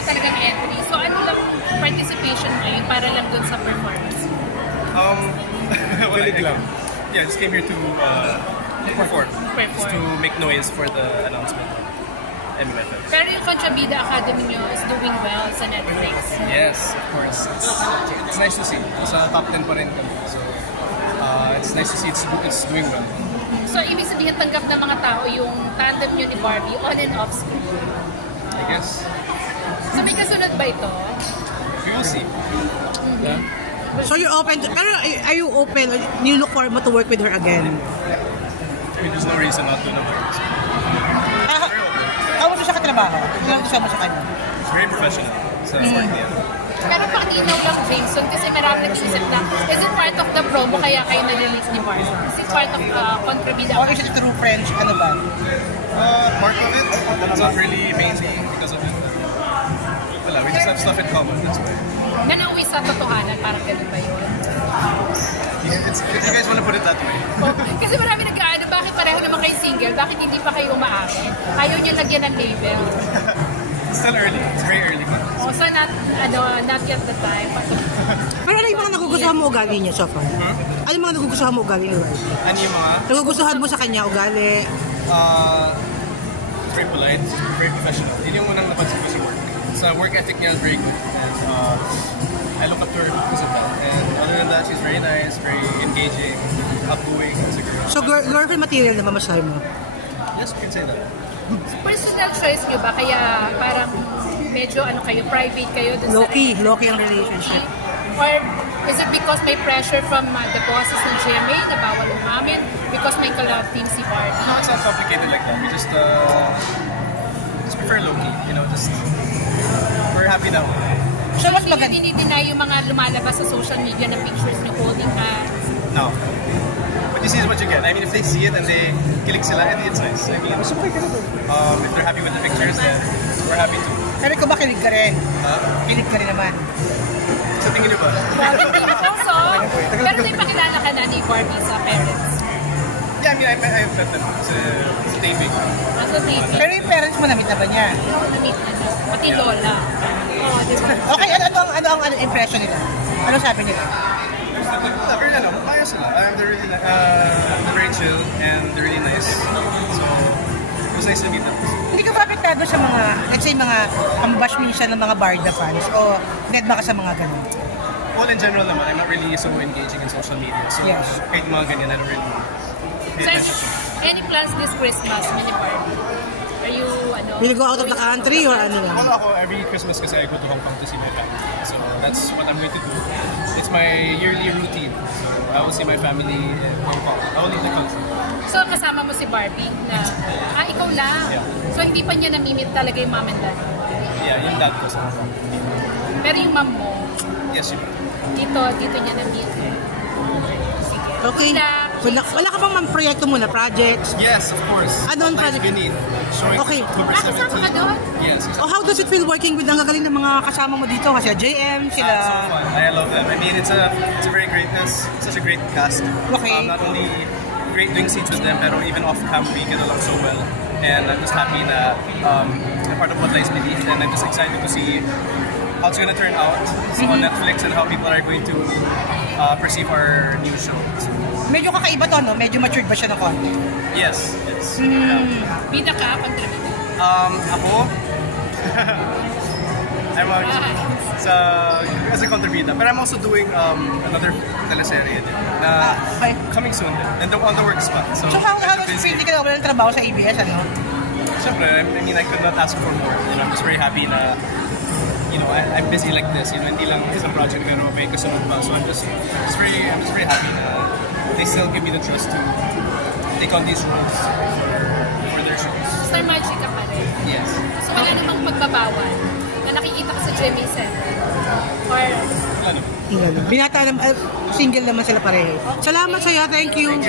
Talagang entry. So ano lang participation mo yun para lang dun sa performance? Well, yeah, just came here to perform. Just to make noise for the announcement. Pero yung Contrabida Academy nyo is doing well sa Netflix. Yes, of course. It's nice to see. Sa top 10 pa rin kami. So, it's nice to see it's doing well. So, ibig sabihin tanggap ng mga tao yung tandem nyo ni Barbie on and off screen? I guess. So, may kasunod ba ito? We will see. Yeah. So, you're open to, pero are you open? You look for to work with her again? I mean, there's no reason not to naman. How mo siya katrabaho? Ilang gusto mo sa kanya? It's very professional. So, yeah. Pero pakinaw lang, Jameson, kasi marami nag-isip na, is it part of the promo kaya kayo na-release ni Barbie? Is it part of Contrabida? Or is it through French? Ano ba? Part of it, but not really mainly because of it. Wala, we just have stuff in common, that's why. Na nauwi sa totohanan, parang ganun ba yun? If you guys want to put it that way. Kasi marami nag-aano, bakit pareho naman kayo single? Bakit hindi pa kayo umaami? Ayaw niya lagyan ng label. It's still early. It's very early. So not yet the time. Pero ano yung mga nagugustuhan mo ugali niya so far? Ano yung mga nagugustuhan mo ugali niya? Ano yung mga? Nagugustuhan mo sa kanya ugali? Very polite, very professional. Yun yung unang napansin ko sa work. Sa work ethic niya is very good. And I look up to her because of that. And other than that, she's very nice, very engaging, outgoing. So girlfriend material naman masahe mo? Yes, you can say that. Personal choice niyo ba? Kaya parang medyo kayo, private kayo? Low-key ang relationship. Or is it because may pressure from the bosses ng GMA na bawal umamin? Because may collab team si Barbie? No, it's not complicated like that. We just prefer low-key. You know, just we're happy that way. So hindi nyo dinideny yung mga lumalabas sa social media na pictures niyo holding hands? No. What you see is what you get. I mean, if they see it and they kilig sila, I think it's nice. I mean, if they're happy with the pictures, then we're happy too. Pero ikaw ba kilig ka rin? Kilig ka rin naman. Sa tingin niyo ba? So, pero naipakilala ka na ni Barbie sa parents? Yeah, I mean, I've met them sa taping. Sa taping? Pero yung parents mo na-meet na ba niya? Na-meet na niya. Pati Lola. Okay, ano ang impression nila? Ano sabi nila? Very bias sila. They're very chill and they're really nice. So, it was nice to meet them. Hindi ka ba apektado sa mga, let's say, mga ambash minsan ng mga Barda fans o dead ba ka sa mga ganun? Well, in general naman, I'm not really so engaging in social media. So, kahit mga ganyan, I don't really pay attention to it. Any plans this Christmas, Mini Barbie? Are you, Will you go out of the country or ano lang? Ako, every Christmas kasi I go to Hong Kong to see my family. So, that's what I'm going to do. It's my yearly routine. So, I will see my family in Hong Kong. I will leave the country. So, kasama mo si Barbie na, ikaw lang. Yeah. So, hindi pa niya namimit talaga yung mom and dad? Yeah, yung dad ko sa Hong Kong. Pero yung mom mo? Yes, yun. Dito niya namimit. Okay. Wala ka bang proyekto muna? Projects? Yes, of course. Ano ang project? Beneath. Showing October 17. Kasama ka doon? Yes. Oh, how does it feel working with ang gagaling ng mga kasama mo dito? Kasi JM, sila... So fun. I love them. I mean, it's a very such a great cast. Okay. Not only great doing scenes with them, pero even off cam we get along so well. And I'm just happy na I'm part of What Lies Beneath, and I'm just excited to see how it's gonna turn out on Netflix and how people are going to perceive our new show. Medyo kakaiba to, no? Medyo matured ba siya ng konti? Yes, yes. Bida ka, Contrabida? Ako? I'm as a Contrabida, but I'm also doing another teleserye din na coming soon din, and on the works pa. So how does it feel? Hindi ka wala ng trabaho sa ABS, ano? Siyempre, I mean, I could not ask for more. You know, I'm just very happy na I'm busy like this. You know, hindi lang isang project pero may kasunod pa. So I'm just very happy na they still give me the trust to take on these roles for their shows. Star Magic ka pa rin? Yes. So wala namang pagbabawal na nakikita ka sa GMA Center? Or... Binata naman, single naman sila pareho. Salamat sa'yo, thank you.